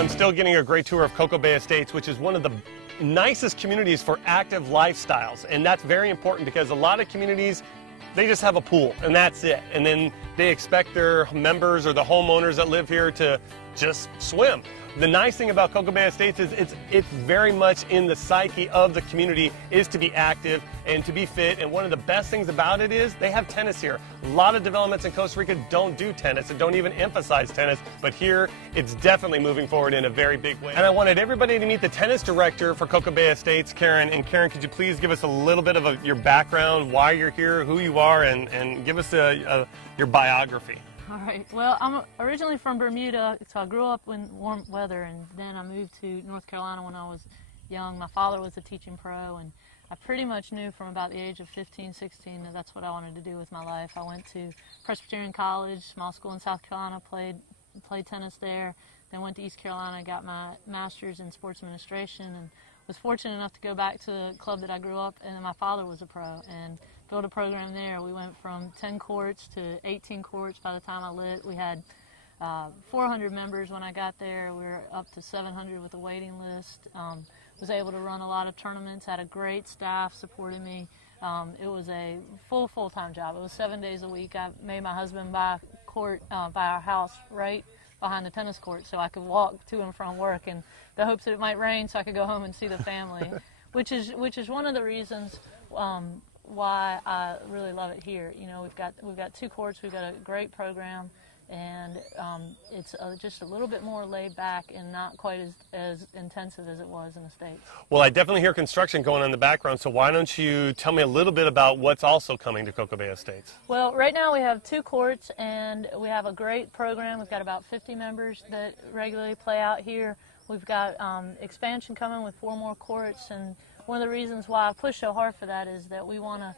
I'm still getting a great tour of Coco Bay Estates, which is one of the nicest communities for active lifestyles. And that's very important because a lot of communities, they just have a pool and that's it. And then they expect their members or the homeowners that live here to just swim. The nice thing about Coco Bay Estates is it's very much in the psyche of the community is to be active and to be fit. And one of the best things about it is they have tennis here. A lot of developments in Costa Rica don't do tennis and don't even emphasize tennis, but here it's definitely moving forward in a very big way. And I wanted everybody to meet the tennis director for Coco Bay Estates, Karen. And Karen, could you please give us a little bit of your background, why you're here, who you are, and give us your biography. All right. Well, I'm originally from Bermuda, so I grew up in warm weather, and then I moved to North Carolina when I was young. My father was a teaching pro, and I pretty much knew from about the age of 15, 16 that that's what I wanted to do with my life. I went to Presbyterian College, small school in South Carolina, played tennis there, then went to East Carolina, got my master's in sports administration, and was fortunate enough to go back to the club that I grew up in, and my father was a pro, and built a program there. We went from 10 courts to 18 courts by the time I lit. We had 400 members when I got there. We were up to 700 with a waiting list. Was able to run a lot of tournaments, had a great staff supporting me. It was a full-time job. It was 7 days a week. I made my husband buy our house right behind the tennis court so I could walk to and from work in the hopes that it might rain so I could go home and see the family, which is one of the reasons why I really love it here. You know, we've got 2 courts, we've got a great program, and it's just a little bit more laid back and not quite as intensive as it was in the States. Well, I definitely hear construction going on in the background, so why don't you tell me a little bit about what's also coming to Coco Bay Estates? Well, right now we have 2 courts, and we have a great program. We've got about 50 members that regularly play out here. We've got expansion coming with 4 more courts, and one of the reasons why I push so hard for that is that we want to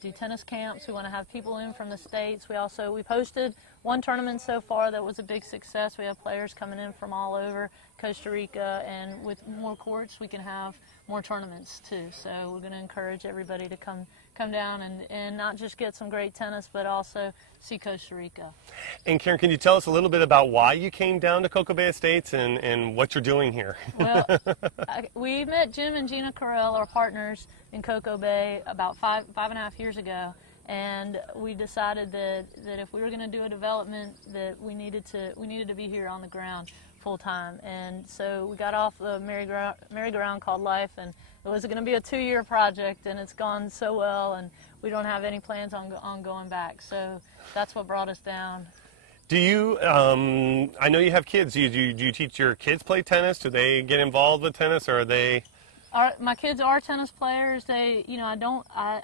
do tennis camps. We want to have people in from the States. We've hosted 1 tournament so far that was a big success. We have players coming in from all over Costa Rica, and with more courts we can have more tournaments too. So we're going to encourage everybody to come down and not just get some great tennis, but also see Costa Rica. And Karen, can you tell us a little bit about why you came down to Coco Bay Estates and what you're doing here? Well, we met Jim and Gina Carell, our partners in Coco Bay, about five and a half years ago, and we decided that if we were going to do a development, that we needed to be here on the ground full time. And so we got off the merry-go-round called life, and it was going to be a 2-year project, and it's gone so well, and we don't have any plans on going back. So that's what brought us down. Do you, I know you have kids, do you teach your kids play tennis? Do they get involved with tennis, or are they? My kids are tennis players. They, you know, I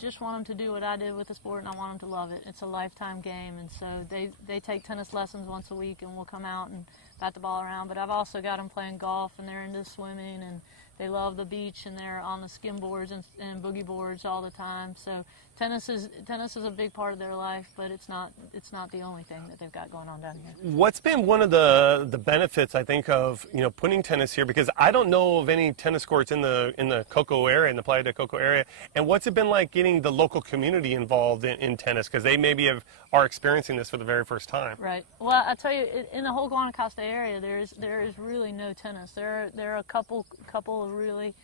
just want them to do what I did with the sport, and I want them to love it. It's a lifetime game, and so they take tennis lessons once a week, and we'll come out and bat the ball around. But I've also got them playing golf, and they're into swimming, and they love the beach, and they're on the skim boards and boogie boards all the time. So tennis is a big part of their life, but it's not the only thing that they've got going on down here. What's been one of the benefits, I think, of putting tennis here? Because I don't know of any tennis courts in the Coco area, in the Playa de Coco area. And what's it been like getting the local community involved in tennis? Because they maybe are experiencing this for the very first time. Right. Well, I tell you, in the whole Guanacaste area, there is really no tennis. There are a couple of really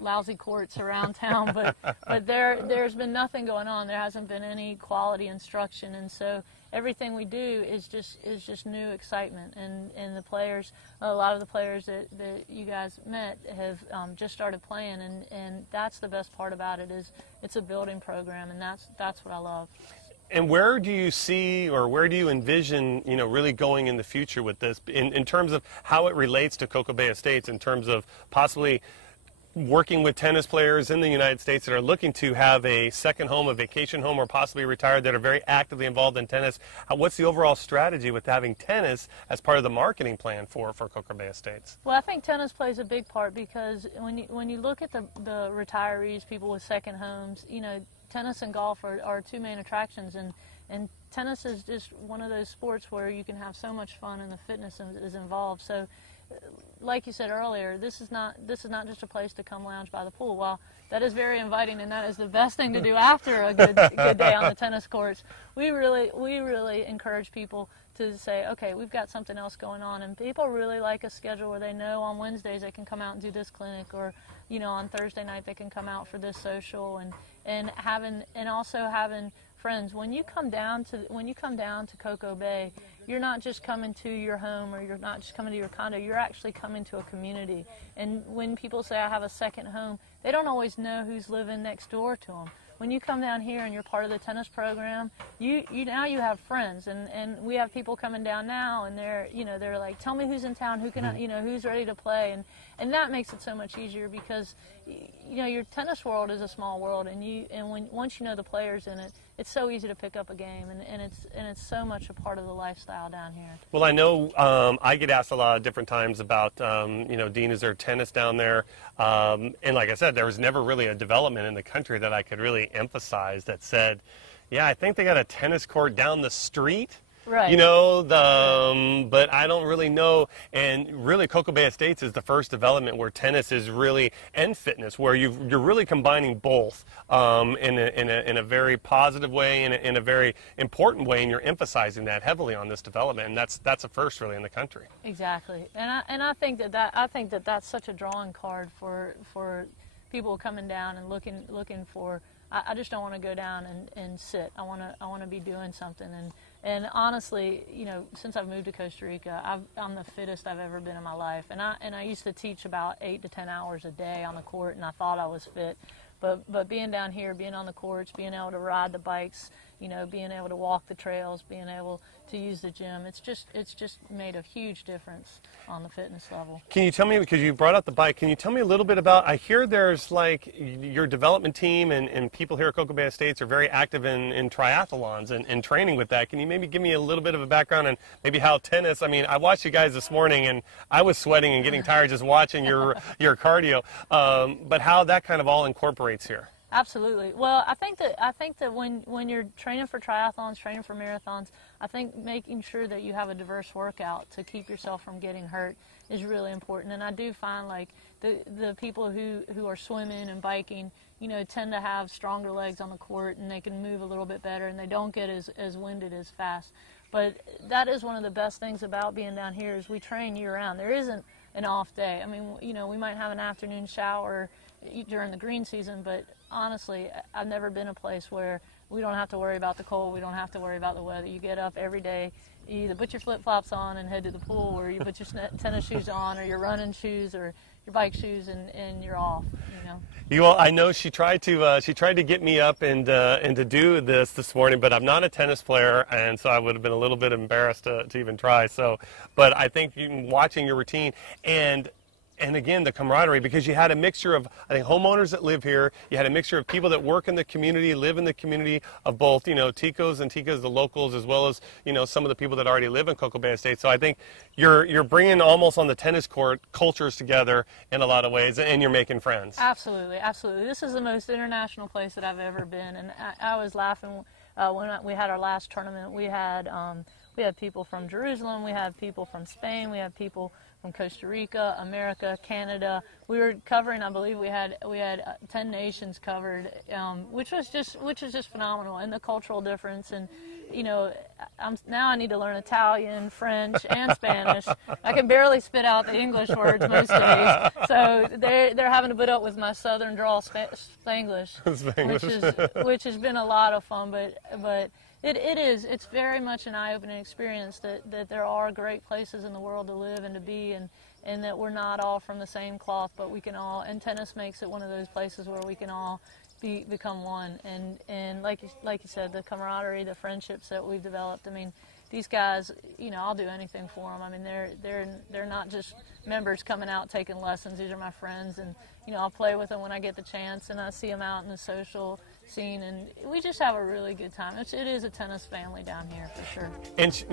lousy courts around town, but there's been nothing going on. There hasn't been any quality instruction, and so everything we do is just new excitement. And the players, a lot of the players that you guys met have just started playing, and that's the best part about it, is it's a building program, and that's what I love. And where do you see, or where do you envision, really going in the future with this, in terms of how it relates to Coco Bay Estates, in terms of possibly working with tennis players in the United States that are looking to have a second home, a vacation home, or possibly retired, that are very actively involved in tennis? What's the overall strategy with having tennis as part of the marketing plan for Coco Bay Estates? Well, I think tennis plays a big part, because when you look at the retirees, people with second homes, tennis and golf are 2 main attractions, and tennis is just one of those sports where you can have so much fun, and the fitness is involved. So, like you said earlier, this is not just a place to come lounge by the pool. While that is very inviting, and that is the best thing to do after a good day on the tennis courts, we really encourage people to say, okay, we've got something else going on, and people really like a schedule where they know on Wednesdays they can come out and do this clinic, or on Thursday night they can come out for this social, and also having friends. When you come down to Coco Bay, you're not just coming to your home, or you're not just coming to your condo, you're actually coming to a community. And when people say I have a second home, they don't always know who's living next door to them. When you come down here and you're part of the tennis program, now you have friends, and we have people coming down now, and they're like, tell me who's in town, who can who's ready to play, and that makes it so much easier, because your tennis world is a small world, and once you know the players in it, it's so easy to pick up a game, and it's so much a part of the lifestyle down here. Well, I know I get asked a lot of different times about Dean, is there tennis down there? And like I said, there was never really a development in the country that I could really emphasize that said, yeah, I think they got a tennis court down the street. Right. But I don't really know. And really, Coco Bay Estates is the first development where tennis is really, and fitness, where you're really combining both in a very positive way, in a very important way, and you're emphasizing that heavily on this development. And that's a first really in the country. Exactly. And I think that that's such a drawing card for people coming down and looking for. I just don't want to go down and sit. I want to be doing something. And honestly, since I've moved to Costa Rica, I'm the fittest I've ever been in my life. And I used to teach about 8 to 10 hours a day on the court, and I thought I was fit. But being down here, being on the courts, being able to ride the bikes, being able to walk the trails, being able to use the gym, it's just made a huge difference on the fitness level. Can you tell me, because you brought up the bike, can you tell me a little bit about, I hear there's like your development team and people here at Coco Bay Estates are very active in triathlons and training with that. Can you maybe give me a little bit of a background on maybe how tennis, I mean, I watched you guys this morning and I was sweating and getting tired just watching your cardio, but how that kind of all incorporates here. Absolutely. Well, I think that when you're training for triathlons, training for marathons, I think making sure that you have a diverse workout to keep yourself from getting hurt is really important. And I do find like the people who are swimming and biking, tend to have stronger legs on the court, and they can move a little bit better, and they don't get as winded as fast. But that is one of the best things about being down here is we train year-round. There isn't an off day. I mean, we might have an afternoon shower during the green season, but honestly, I've never been a place where we don't have to worry about the cold, we don't have to worry about the weather. You get up every day, you either put your flip-flops on and head to the pool, or you put your tennis shoes on, or your running shoes, or your bike shoes, and you're off. Well, I know she tried to get me up and to do this morning, but I'm not a tennis player, and so I would have been a little bit embarrassed to even try. So, but I think watching your routine and again, the camaraderie, because you had a mixture of, I think, homeowners that live here. You had a mixture of people that work in the community, live in the community, of both, Ticos and Ticas, the locals, as well as, some of the people that already live in Coco Bay Estates. So I think you're bringing almost on the tennis court cultures together in a lot of ways, and you're making friends. Absolutely, absolutely. This is the most international place that I've ever been, and I was laughing when we had our last tournament. We had people from Jerusalem, we had people from Spain, we had people from Costa Rica, America, Canada. We were covering, I believe we had 10 nations covered, which was just phenomenal, and the cultural difference. And now I need to learn Italian, French, and Spanish. I can barely spit out the English words most days, so they're having to put up with my southern drawl Spanglish, which has been a lot of fun. But it's very much an eye-opening experience that there are great places in the world to live and to be, and that we're not all from the same cloth, but we can all, and tennis makes it one of those places where we can all become one. And like you said, the camaraderie, the friendships that we've developed. I mean, these guys, I'll do anything for them. I mean, they're not just members coming out taking lessons. These are my friends, and I'll play with them when I get the chance, and I see them out in the social scene, and we just have a really good time. It is a tennis family down here for sure. And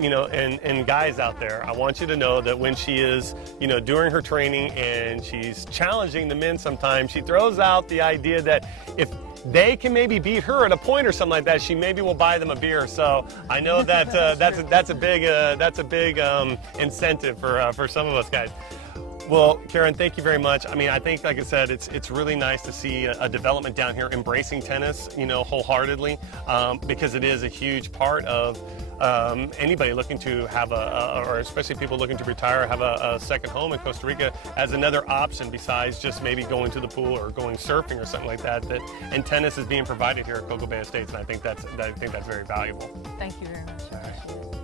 and guys out there, I want you to know that when she is doing her training and she's challenging the men, sometimes she throws out the idea that if they can maybe beat her at a point or something like that, she maybe will buy them a beer. So I know that that's a big incentive for some of us guys. Well, Karen, thank you very much. I mean, I think, like I said, it's really nice to see a development down here embracing tennis, you know, wholeheartedly, because it is a huge part of anybody looking to have or especially people looking to retire, have a second home in Costa Rica as another option besides just maybe going to the pool or going surfing or something like that. And tennis is being provided here at Coco Bay Estates, and I think that's very valuable. Thank you very much. I appreciate it.